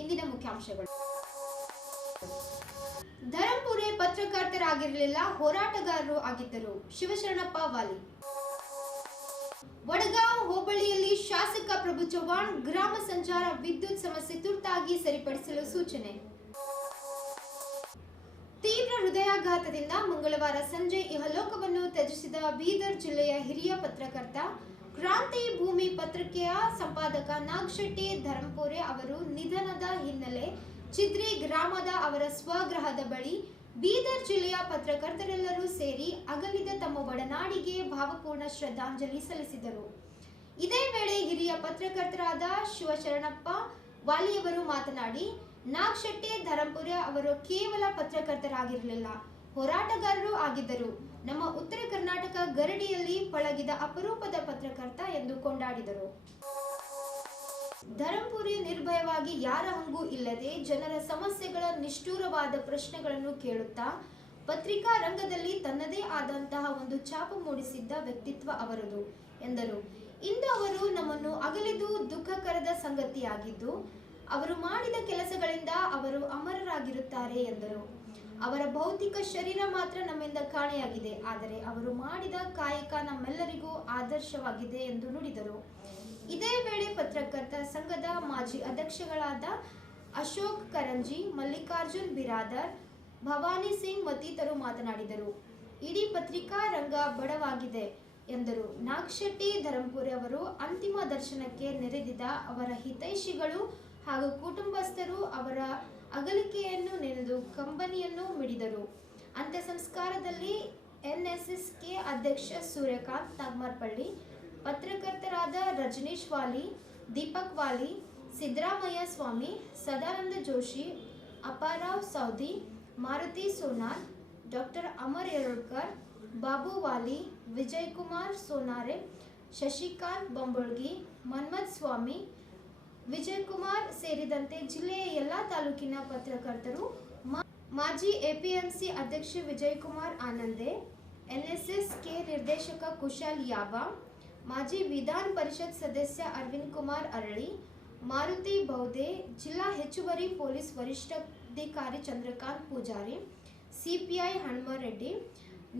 ಇಂದಿನ ಮುಖ್ಯಾಂಶಗಳು. ಧರಂಪುರೆ ಪತ್ರಕರ್ತರಾಗಿರಲಿಲ್ಲ, ಹೋರಾಟಗಾರರು ಆಗಿದ್ದರು. ಶಿವಶರಣಪ್ಪ ವಾಲಿ. ವಡಗಾಂವ್ ಹೋಬಳಿಯಲ್ಲಿ ಶಾಸಕ ಪ್ರಭು ಚವ್ಹಾಣ್ ಗ್ರಾಮ ಸಂಚಾರ ವಿದ್ಯುತ್ ಸಮಸ್ಯೆ ತುರ್ತಾಗಿ ಸರಿಪಡಿಸಲು ಸೂಚನೆ. ತೀವ್ರ ಹೃದಯಾಘಾತದಿಂದ ಮಂಗಳವಾರ ಸಂಜೆ ಇಹಲೋಕವನ್ನು ತ್ಯಜಿಸಿದ ಬೀದರ್ ಜಿಲ್ಲೆಯ ಹಿರಿಯ ಪತ್ರಕರ್ತ ಕ್ರಾಂತಿ ಭೂಮಿ ಪತ್ರಿಕೆಯ ಸಂಪಾದಕ ನಾಗಶೆಟ್ಟಿ ಧರಂಪುರೆ ಅವರು ನಿಧನದ ಹಿನ್ನೆಲೆ ಚಿದ್ರಿ ಗ್ರಾಮದ ಅವರ ಸ್ವಗ್ರಹದ ಬಳಿ ಬೀದರ್ ಜಿಲ್ಲೆಯ ಪತ್ರಕರ್ತರೆಲ್ಲರೂ ಸೇರಿ ಅಗಲಿದ ತಮ್ಮ ಒಡನಾಡಿಗೆ ಭಾವಪೂರ್ಣ ಶ್ರದ್ಧಾಂಜಲಿ ಸಲ್ಲಿಸಿದರು. ಇದೇ ವೇಳೆ ಹಿರಿಯ ಪತ್ರಕರ್ತರಾದ ಶಿವಶರಣಪ್ಪ ವಾಲಿಯವರು ಮಾತನಾಡಿ ನಾಗ್ ಶೆಟ್ಟಿ ಧರಂಪುರ ಅವರು ಕೇವಲ ಪತ್ರಕರ್ತರಾಗಿರಲಿಲ್ಲ. ಹೋರಾಟಗಾರರು ಆಗಿದ್ದರು. ನಮ್ಮ ಉತ್ತರ ಕರ್ನಾಟಕ ಗರಡಿಯಲ್ಲಿ ಪಳಗಿದ ಅಪರೂಪದ ಪತ್ರಕರ್ತ ಎಂದು ಕೊಂಡಾಡಿದರು. ಧರಂಪುರಿ ನಿರ್ಭಯವಾಗಿ ಯಾರ ಹಂಗೂ ಇಲ್ಲದೆ ಜನರ ಸಮಸ್ಯೆಗಳ ನಿಷ್ಠೂರವಾದ ಪ್ರಶ್ನೆಗಳನ್ನು ಕೇಳುತ್ತಾ, ಪತ್ರಿಕಾ ರಂಗದಲ್ಲಿ ತನ್ನದೇ ಆದಂತಹ ಒಂದು ಛಾಪು ಮೂಡಿಸಿದ್ದ ವ್ಯಕ್ತಿತ್ವ ಅವರದು, ಎಂದರು. ಇಂದು ಅವರು ನಮ್ಮನ್ನು ಅಗಲಿದು ದುಃಖಕರದ ಸಂಗತಿಯಾಗಿದ್ದು, ಅವರು ಮಾಡಿದ ಕೆಲಸಗಳಿಂದ ಅವರು ಅಮರರಾಗಿರುತ್ತಾರೆ, ಎಂದರು. ಅವರ ಭೌತಿಕ ಶರೀರ ಮಾತ್ರ ನಮ್ಮಿಂದ ಕಾಣೆಯಾಗಿದೆ, ಆದರೆ ಅವರು ಮಾಡಿದ ಕಾಯಕ ನಮ್ಮೆಲ್ಲರಿಗೂ ಆದರ್ಶವಾಗಿದೆ ಎಂದು ನುಡಿದರು. ಇದೇ ವೇಳೆ ಪತ್ರಕರ್ತ ಸಂಘದ ಮಾಜಿ ಅಧ್ಯಕ್ಷಗಳಾದ ಅಶೋಕ್ ಕರಂಜಿ, ಮಲ್ಲಿಕಾರ್ಜುನ್ ಬಿರಾದರ್, ಭವಾನಿ ಸಿಂಗ್ ಮತ್ತಿತರು ಮಾತನಾಡಿದರು. ಇಡೀ ಪತ್ರಿಕಾ ರಂಗ ಬಡವಾಗಿದೆ ಎಂದರು. ನಾಗಶೆಟ್ಟಿ, ಧರಂಪುರಿ ಅವರು ಅಂತಿಮ ದರ್ಶನಕ್ಕೆ ನೆರೆದಿದ್ದ ಅವರ ಹಿತೈಷಿಗಳು ಹಾಗೂ ಕುಟುಂಬಸ್ಥರು ಅವರ ಅಗಲಿಕೆಯನ್ನು ನೆನೆದು ಕಂಬನಿಯನ್ನು ಮಿಡಿದರು. ಅಂತ್ಯ ಸಂಸ್ಕಾರದಲ್ಲಿ ಎನ್ಎಸ್ಎಸ್ಕೆ ಅಧ್ಯಕ್ಷ ಸೂರ್ಯಕಾಂತ್ ನಾಗಮಾರ್ಪಳ್ಳಿ ಪತ್ರಕರ್ತರಾದ ರಜನೀಶ್ ವಾಲಿ, ದೀಪಕ್ ವಾಲಿ, ಸಿದ್ದರಾಮಯ್ಯ ಸ್ವಾಮಿ, ಸದಾನಂದ ಜೋಶಿ ಅಪಾರಾವ್ ಸೌದಿ, ಮಾರುತಿ ಸೋನಾರ್, ಡಾಕ್ಟರ್ ಅಮರ್ ಯರೋಡ್ಕರ್, ಬಾಬು ವಾಲಿ, ವಿಜಯ್ ಕುಮಾರ್ ಸೋನಾರೆ, ಶಶಿಕಾಂತ್ ಬೊಂಬೊಳ್ಗಿ ಮನ್ಮಥ್ ಸ್ವಾಮಿ ವಿಜಯ್ ಕುಮಾರ್ ಸೇರಿದಂತೆ ಜಿಲ್ಲೆಯ ಎಲ್ಲ ತಾಲೂಕಿನ ಪತ್ರಕರ್ತರು ಮಾಜಿ ಎಪಿಎಂಸಿ ಅಧ್ಯಕ್ಷ ವಿಜಯಕುಮಾರ್ ಆನಂದೆ, ಎನ್ಎಸ್ಎಸ್ ಕೆ ನಿರ್ದೇಶಕ ಕುಶಲ್ ಯಾಬಾ, ಮಾಜಿ ವಿಧಾನ ಪರಿಷತ್ ಸದಸ್ಯ ಅರವಿಂದ್ ಕುಮಾರ್ ಅರಳಿ, ಮಾರುತಿ ಬೌದೆ, ಜಿಲ್ಲಾ ಹೆಚ್ಚುವರಿ ಪೊಲೀಸ್ ವರಿಷ್ಠಾಧಿಕಾರಿ ಚಂದ್ರಕಾಂತ್ ಪೂಜಾರಿ, ಸಿಪಿಐ ಹನುಮರೆಡ್ಡಿ,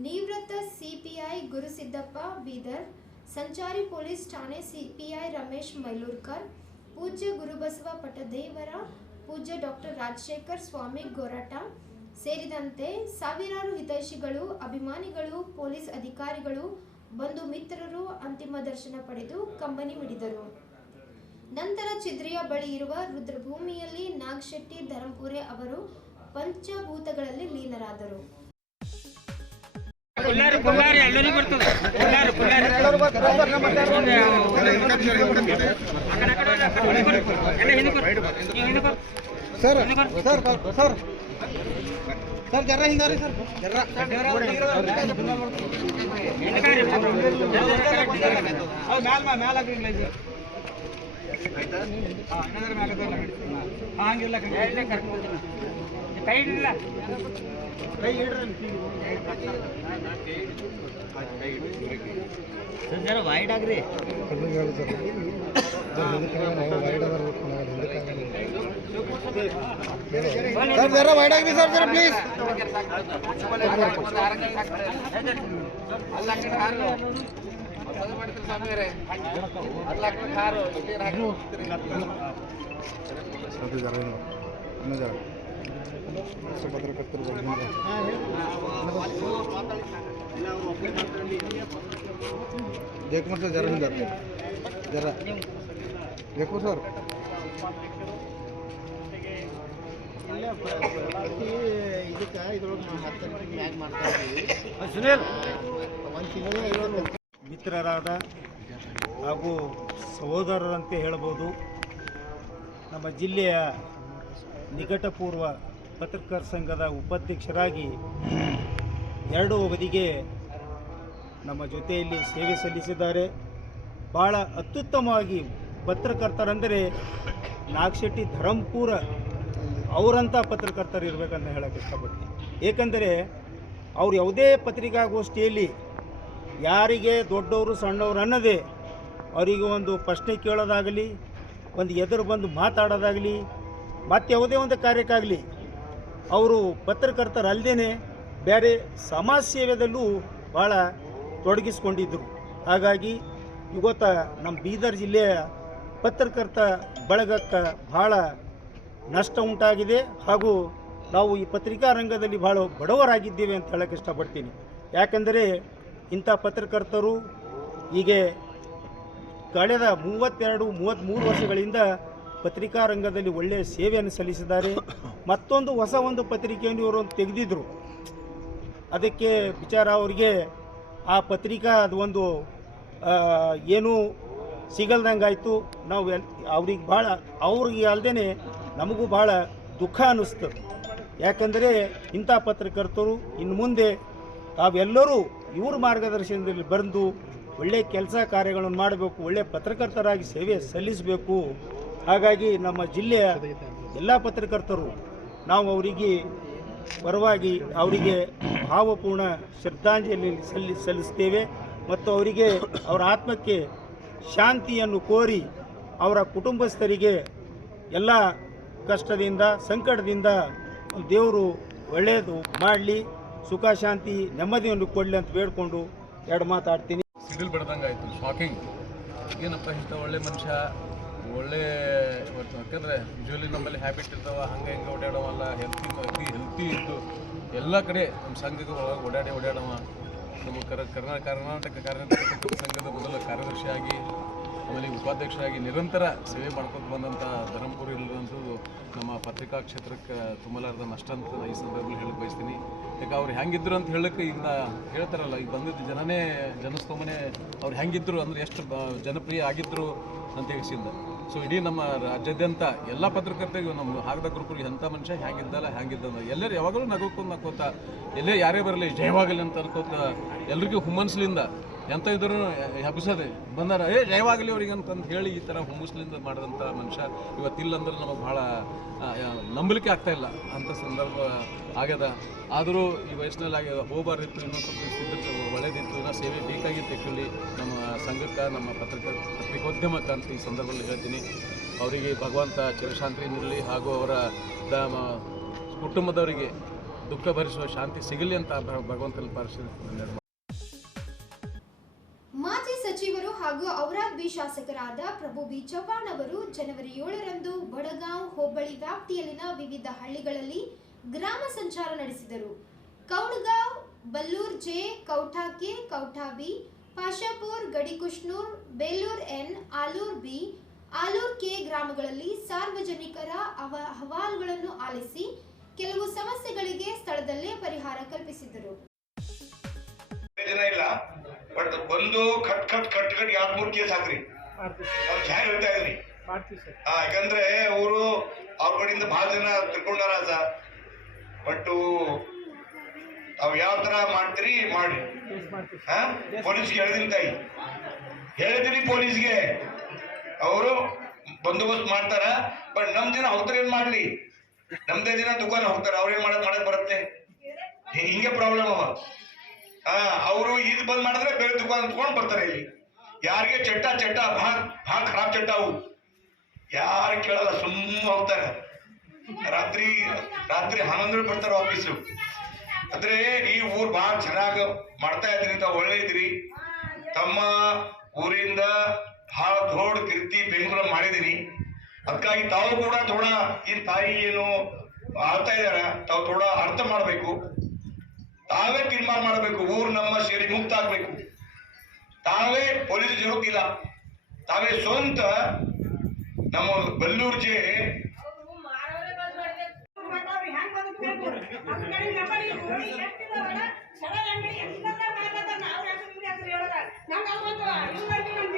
ನಿವೃತ್ತ ಸಿಪಿಐ ಗುರುಸಿದ್ದಪ್ಪ ಬೀದರ್, ಸಂಚಾರಿ ಪೊಲೀಸ್ ಠಾಣೆ ಸಿಪಿಐ ರಮೇಶ್ ಮೈಲೂರ್ಕರ್ ಪೂಜ್ಯ ಗುರುಬಸವ ಪಟದೇವರ ಪೂಜ್ಯ ಡಾಕ್ಟರ್ ರಾಜಶೇಖರ್ ಸ್ವಾಮಿ ಗೋರಾಟ ಸೇರಿದಂತೆ ಸಾವಿರಾರು ಹಿತೈಷಿಗಳು, ಅಭಿಮಾನಿಗಳು, ಪೊಲೀಸ್ ಅಧಿಕಾರಿಗಳು, ಬಂಧು ಮಿತ್ರರು ಅಂತಿಮ ದರ್ಶನ ಪಡೆದು ಕಂಬನಿ ಮಿಡಿದರು. ನಂತರ ಚಿದ್ರಿಯ ಬಳಿ ಇರುವ ರುದ್ರಭೂಮಿಯಲ್ಲಿ ನಾಗಶೆಟ್ಟಿ ಧರಂಪುರೆ ಅವರು ಪಂಚಭೂತಗಳಲ್ಲಿ ಲೀನರಾದರು. ಸರ್. Sir sir sir. ಜರ ಹಿಂಗಾರಿ ಸರ್ ಜರ ಮ್ಯಾಲ ಮ್ಯಾಲ ಹಾಕಿರ್ಲಿ ಕರ್ಕೊಂಡು ಹೋಗ್ತೀನಿ. ಕೈ ಹಿಡಿಲ್ಲ ಕೈ ಹಿಡ್ರಿ ಜರ ವೈಡ್ ಆಗ್ರಿ ಸರ್ ಜರ ವೈಡ್ ಆಗ್ರಿ ಸರ್ ಜರ ಪ್ಲೀಸ್ ಸರ್ ಜರ ಜರ ಜಯಕುಮಾರ್ ಸರ್ ಇದಕ್ಕೆ ತಿಂಗಳು ಮಿತ್ರರಾದ ಹಾಗೂ ಸಹೋದರರಂತೆ ಹೇಳ್ಬೋದು ನಮ್ಮ ಜಿಲ್ಲೆಯ ನಿಕಟಪೂರ್ವ ಪತ್ರಕರ್ತರ ಸಂಘದ ಉಪಾಧ್ಯಕ್ಷರಾಗಿ ಎರಡು ಅವಧಿಗೆ ನಮ್ಮ ಜೊತೆಯಲ್ಲಿ ಸೇವೆ ಸಲ್ಲಿಸಿದ್ದಾರೆ. ಭಾಳ ಅತ್ಯುತ್ತಮವಾಗಿ ಪತ್ರಕರ್ತರಂದರೆ ನಾಗಶೆಟ್ಟಿ ಧರಂಪುರ ಅವರಂಥ ಪತ್ರಕರ್ತರು ಇರಬೇಕಂತ ಹೇಳೋಕ್ಕೆ ಇಷ್ಟಪಡ್ತೀನಿ. ಏಕೆಂದರೆ ಅವ್ರು ಯಾವುದೇ ಪತ್ರಿಕಾಗೋಷ್ಠಿಯಲ್ಲಿ ಯಾರಿಗೆ ದೊಡ್ಡವರು ಸಣ್ಣವರು ಅನ್ನದೇ ಅವರಿಗೆ ಒಂದು ಪ್ರಶ್ನೆ ಕೇಳೋದಾಗಲಿ, ಒಂದು ಎದುರು ಬಂದು ಮಾತಾಡೋದಾಗಲಿ ಮತ್ತು ಯಾವುದೇ ಒಂದು ಕಾರ್ಯಕ್ಕಾಗಲಿ ಅವರು ಪತ್ರಕರ್ತರಲ್ಲದೇ ಬೇರೆ ಸಮಾಜ ಸೇವೆದಲ್ಲೂ ಭಾಳ ತೊಡಗಿಸ್ಕೊಂಡಿದ್ದರು. ಹಾಗಾಗಿ ಇವತ್ತ ನಮ್ಮ ಬೀದರ್ ಜಿಲ್ಲೆಯ ಪತ್ರಕರ್ತ ಬಳಗಕ್ಕೆ ಭಾಳ ನಷ್ಟ ಉಂಟಾಗಿದೆ ಹಾಗೂ ನಾವು ಈ ಪತ್ರಿಕಾ ರಂಗದಲ್ಲಿ ಭಾಳ ಬಡವರಾಗಿದ್ದೇವೆ ಅಂತ ಹೇಳಕ್ಕೆ ಇಷ್ಟಪಡ್ತೀನಿ. ಯಾಕೆಂದರೆ ಇಂಥ ಪತ್ರಕರ್ತರು ಹೀಗೆ ಕಳೆದ ಮೂವತ್ತೆರಡು, ಮೂವತ್ತ್ಮೂರು ವರ್ಷಗಳಿಂದ ಪತ್ರಿಕಾ ರಂಗದಲ್ಲಿ ಒಳ್ಳೆಯ ಸೇವೆಯನ್ನು ಸಲ್ಲಿಸಿದ್ದಾರೆ. ಮತ್ತೊಂದು ಹೊಸ ಒಂದು ಪತ್ರಿಕೆಯನ್ನು ಇವರು ತೆಗೆದಿದ್ದರು ಅದಕ್ಕೆ ವಿಚಾರ ಅವರಿಗೆ, ಆ ಪತ್ರಿಕಾ ಅದು ಒಂದು ಏನೂ ಸಿಗಲ್ದಂಗಾಯಿತು ನಾವು ಅವ್ರಿಗೆ ಭಾಳ, ಅವ್ರಿಗೆ ಅಲ್ಲದೆ ನಮಗೂ ಭಾಳ ದುಃಖ ಅನ್ನಿಸ್ತು ಯಾಕಂದರೆ ಇಂಥ ಪತ್ರಕರ್ತರು ಇನ್ನು ಮುಂದೆ ತಾವೆಲ್ಲರೂ ಇವ್ರ ಮಾರ್ಗದರ್ಶನದಲ್ಲಿ ಬಂದು ಒಳ್ಳೆಯ ಕೆಲಸ ಕಾರ್ಯಗಳನ್ನು ಮಾಡಬೇಕು ಒಳ್ಳೆಯ ಪತ್ರಕರ್ತರಾಗಿ ಸೇವೆ ಸಲ್ಲಿಸಬೇಕು. ಹಾಗಾಗಿ ನಮ್ಮ ಜಿಲ್ಲೆಯ ಎಲ್ಲ ಪತ್ರಕರ್ತರು, ನಾವು ಅವರಿಗೆ ಪರವಾಗಿ ಅವರಿಗೆ ಭಾವಪೂರ್ಣ ಶ್ರದ್ಧಾಂಜಲಿ ಸಲ್ಲಿ, ಸಲ್ಲಿಸ್ತೇವೆ ಮತ್ತು ಅವರಿಗೆ ಅವರ ಆತ್ಮಕ್ಕೆ ಶಾಂತಿಯನ್ನು ಕೋರಿ ಅವರ ಕುಟುಂಬಸ್ಥರಿಗೆ ಎಲ್ಲ ಕಷ್ಟದಿಂದ, ಸಂಕಟದಿಂದ ದೇವರು ಒಳ್ಳೆಯದು ಮಾಡಲಿ, ಸುಖ, ಶಾಂತಿ, ನೆಮ್ಮದಿಯನ್ನು ಕೊಡಲಿ ಅಂತ ಬೇಡ್ಕೊಂಡು ಎರಡು ಮಾತಾಡ್ತೀನಿ. ಸಿಡಿಲ್ ಬಡ್ದಂಗೆ ಆಯಿತು ಶಾಕಿಂಗ್ ಏನಪ್ಪ ಇಷ್ಟ ಒಳ್ಳೆ ಮನುಷ್ಯ? ಒಳ್ಳೆ ಯಾಕಂದರೆ ಯೂಶ್ವಲಿ ನಮ್ಮಲ್ಲಿ ಹ್ಯಾಬಿಟ್ ಇರ್ತಾವ, ಹಂಗೆ ಹಿಂಗೆ ಓಡಾಡವಲ್ಲ ಹೆಲ್ತಿ ಅತಿ ಹೆಲ್ತಿ ಇದ್ದು ಎಲ್ಲ ಕಡೆ ನಮ್ಮ ಸಂಘದ ಒಳಗೆ ಓಡಾಡಿ ಓಡಾಡವ. ನಮ್ಮ ಕರ ಕರ್ನಾ ಕರ್ನಾಟಕ ಕರ್ನಾಟಕ ಸಂಘದ ಮೊದಲ ಕಾರ್ಯದರ್ಶಿಯಾಗಿ, ಆಮೇಲೆ ಉಪಾಧ್ಯಕ್ಷರಾಗಿ ನಿರಂತರ ಸೇವೆ ಮಾಡ್ಕೊಂಡು ಬಂದಂಥ ಧರ್ಮಪುರ ಇಲ್ಲದಂಥದ್ದು ನಮ್ಮ ಪತ್ರಿಕಾ ಕ್ಷೇತ್ರಕ್ಕೆ ತುಂಬಲಾರದ ನಷ್ಟ ಅಂತ ಈ ಸಂದರ್ಭದಲ್ಲಿ ಹೇಳಕ್ಕೆ ಬಯಸ್ತೀನಿ. ಯಾಕೆ ಅವ್ರು ಹೆಂಗಿದ್ರು ಅಂತ ಹೇಳಕ್ಕೆ ಈಗ ಹೇಳ್ತಾರಲ್ಲ, ಈಗ ಬಂದಿದ್ದ ಜನನೇ, ಜನಸ್ತೋಮನೆ ಅವ್ರು ಹೆಂಗಿದ್ರು ಅಂದರೆ ಎಷ್ಟು ಜನಪ್ರಿಯ ಆಗಿದ್ರು ಅಂತ ಹೇಳಿಸಿಂದ ಸೊ ಇಡೀ ನಮ್ಮ ರಾಜ್ಯಾದ್ಯಂತ ಎಲ್ಲ ಪತ್ರಕರ್ತರಿಗೂ ನಮ್ಮ ಹಾಗದ ಗ್ರೂಪ್ರಿಗೆ ಎಂಥ ಮನುಷ್ಯ ಹ್ಯಾಂಗಿದ್ದಲ್ಲ ಹೆಂಗಿದ್ದ ಎಲ್ಲರೂ ಯಾವಾಗಲೂ ನಗೋಕೊಂಡು ನಕ್ಕೋತ, ಎಲ್ಲೇ ಯಾರೇ ಬರಲಿ ಜಯವಾಗಲಿ ಅಂತ ಅನ್ಕೋತ, ಎಲ್ರಿಗೂ ಹುಮ್ಮನ್ಸ್ಲಿಂದ ಎಂತ ಇದ್ರು ಹಬ್ಸದೆ, ಬಂದಾರ, ಏ, ಜಯವಾಗಲಿ ಅವ್ರಿಗೆ ಅಂತಂದು ಹೇಳಿ ಈ ಥರ ಹುಮ್ಮಸ್ಲಿಂದ ಮಾಡಿದಂಥ ಮನುಷ್ಯ ಇವತ್ತಿಲ್ಲ ಅಂದ್ರೆ ನಮಗೆ ಭಾಳ ನಂಬಲಿಕೆ ಆಗ್ತಾ ಇಲ್ಲ ಅಂಥ ಸಂದರ್ಭ ಆಗ್ಯದ. ಆದರೂ ಈ ವಯಸ್ಸಿನಲ್ಲಿ ಆಗ್ಯದ ಹೋಗಬಾರ್ದಿತ್ತು ಇನ್ನೊಂದು ಸ್ವಲ್ಪ ಸೇವೆ ಬೇಕಾಗಿತ್ತು ಆ್ಯಕ್ಚುಲಿ ನಮ್ಮ ಸಂಘಕ್ಕೆ, ನಮ್ಮ ಪತ್ರಿಕಾ ಪತ್ರಿಕೋದ್ಯಮಕ್ಕೆ ಅಂತ ಈ ಸಂದರ್ಭದಲ್ಲಿ ಹೇಳ್ತೀನಿ. ಅವರಿಗೆ ಭಗವಂತ ಚಿರಶಾಂತಿ ನೀಡಲಿ ಹಾಗೂ ಅವರ ಕುಟುಂಬದವರಿಗೆ ದುಃಖ ಭರಿಸುವ ಶಾಂತಿ ಸಿಗಲಿ ಅಂತ ಭಗವಂತನ ಪರಿಶೀಲನೆ ಮಾಜಿ ಸಚಿವರು ಹಾಗೂ ಔರಾದ್ ಬಿ ಶಾಸಕರಾದ ಪ್ರಭು ಬಿ ಚವ್ಹಾಣ್ ಅವರು ಜನವರಿ ಏಳರಂದು ಬಡಗಾಂವ್ ಹೋಬಳಿ ವ್ಯಾಪ್ತಿಯಲ್ಲಿನ ವಿವಿಧ ಹಳ್ಳಿಗಳಲ್ಲಿ ಗ್ರಾಮ ಸಂಚಾರ ನಡೆಸಿದರು. Kaudgaon Ballur J Kautha K Kautha B Pashapur Gadikushnur Belur N Alur B Alur K ಗ್ರಾಮಗಳಲ್ಲಿ ಸಾರ್ವಜನಿಕರ ಅವ ಅಹವಾಲುಗಳನ್ನು ಆಲಿಸಿ ಕೆಲವು ಸಮಸ್ಯೆಗಳಿಗೆ ಸ್ಥಳದಲ್ಲೇ ಪರಿಹಾರ ಕಲ್ಪಿಸಿದರು. ಒಂದು ಇಲ್ಲ ಬಟ್ ಬಂದು ಕಟ್ ಕಟ್ ಕಟ್ ಕಟ್ ಎರಡ್ ಮೂರ್ ಕೇಸ್ ಹಾಕ್ರಿ. ಅವ್ರು ಜಾಯ್ ಹೇಳ್ತಾ ಇದ್ರಿ? ಹಾ ಯಾಕಂದ್ರೆ ಅವರು ಅವ್ರ ಕಡೆಯಿಂದ ಬಹಳ ಜನ ತಿಳ್ಕೊಂಡಾರ ಸರ್. ತಾವ್ ಯಾವ ತರ ಮಾಡ್ತೀರಿ, ಮಾಡಿ. ಪೊಲೀಸ್ಗೆ ಹೇಳಿದಿನಿ ತಾಯಿ. ಹೇಳಿದಿರಿ ಪೊಲೀಸ್ಗೆ. ಅವರು ಬಂದೋಬಸ್ತ್ ಮಾಡ್ತಾರ, ಬಟ್ ನಮ್ ದಿನ ಹೋಗ್ತಾರೆ ಏನ್ ಮಾಡ್ಲಿ? ನಮ್ದೇ ದಿನ ದುಕಾನ್ ಹೋಗ್ತಾರೆ ಅವ್ರೇನ್ ಮಾಡಕ್ ಮಾಡಕ್ ಬರುತ್ತೆ? ಹಿಂಗೆ ಪ್ರಾಬ್ಲಮ್ ಅವ. ಹಾ, ಅವರು ಇದು ಬಂದ್ ಮಾಡಿದ್ರೆ ಬೇರೆ ದುಕಾನ್ ತಗೊಂಡ್ ಬರ್ತಾರೆ ಇಲ್ಲಿ. ಯಾರಿಗೆ ಚಟ್ಟ ಚಟ್ಟ ಭಾಳ ಭಾಳ ಖರಾಬ್ ಚಟ್ಟ ಅವು. ಯಾರು ಕೇಳಲ್ಲ, ಸುಮ್ಮ ಹೋಗ್ತಾರೆ. ರಾತ್ರಿ ರಾತ್ರಿ ಹನ್ನೊಂದು ಬರ್ತಾರೆ ಆಫೀಸು ಅಂದ್ರೆ ಈ ಊರ್ ಬಹಳ ಚೆನ್ನಾಗಿ ಮಾಡ್ತಾ ಇದ್ರಿ ತಾವ್ ಒಳ್ಳೆ ಇದ್ರಿ. ತಮ್ಮ ಊರಿಂದ ಬಹಳ ದೊಡ್ಡ ಕೀರ್ತಿ, ಬೆಂಗಳೂರು ಮಾಡಿದಿರಿ ಅದಕ್ಕಾಗಿ ತಾವು ಕೂಡ ಥೋಡ ಈ ತಾಯಿ ಏನು ಆಳ್ತಾ ಇದಾರ ತಾವು ಥೋಡ ಅರ್ಥ ಮಾಡ್ಬೇಕು. ತಾವೇ ತೀರ್ಮಾನ ಮಾಡಬೇಕು, ಊರು ನಮ್ಮ ಸೇರಿ ಮುಕ್ತ ಆಗ್ಬೇಕು. ತಾವೇ ಪೊಲೀಸ್ ಜರುತ್ತಿಲ್ಲ ತಾವೇ ಸ್ವಂತ ನಮ್ಮ ಬಲ್ಲೂರ್ ಜೆ ದಯವಿಟ್ಟು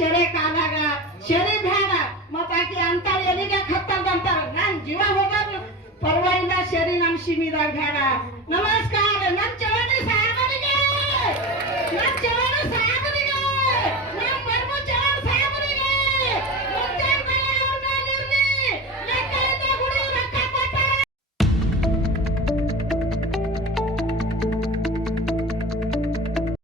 ಶರೆ ಕಾಲಾಗ, ಶರಿ ಬೇಡ ಮತ್ತ ಆಕಿ ಅಂತಾಳ ಎಲ್ಲಿಗೆ ಹತ್ತಂತಾರ ನಾನ್ ಜೀವ ಹೋಗಾರ ಪರ್ವಾಗಿಲ್ಲ, ಶರಿ ನಮ್ ಶಿಮಿದಾಗ ಬೇಡ ನಮಸ್ಕಾರ.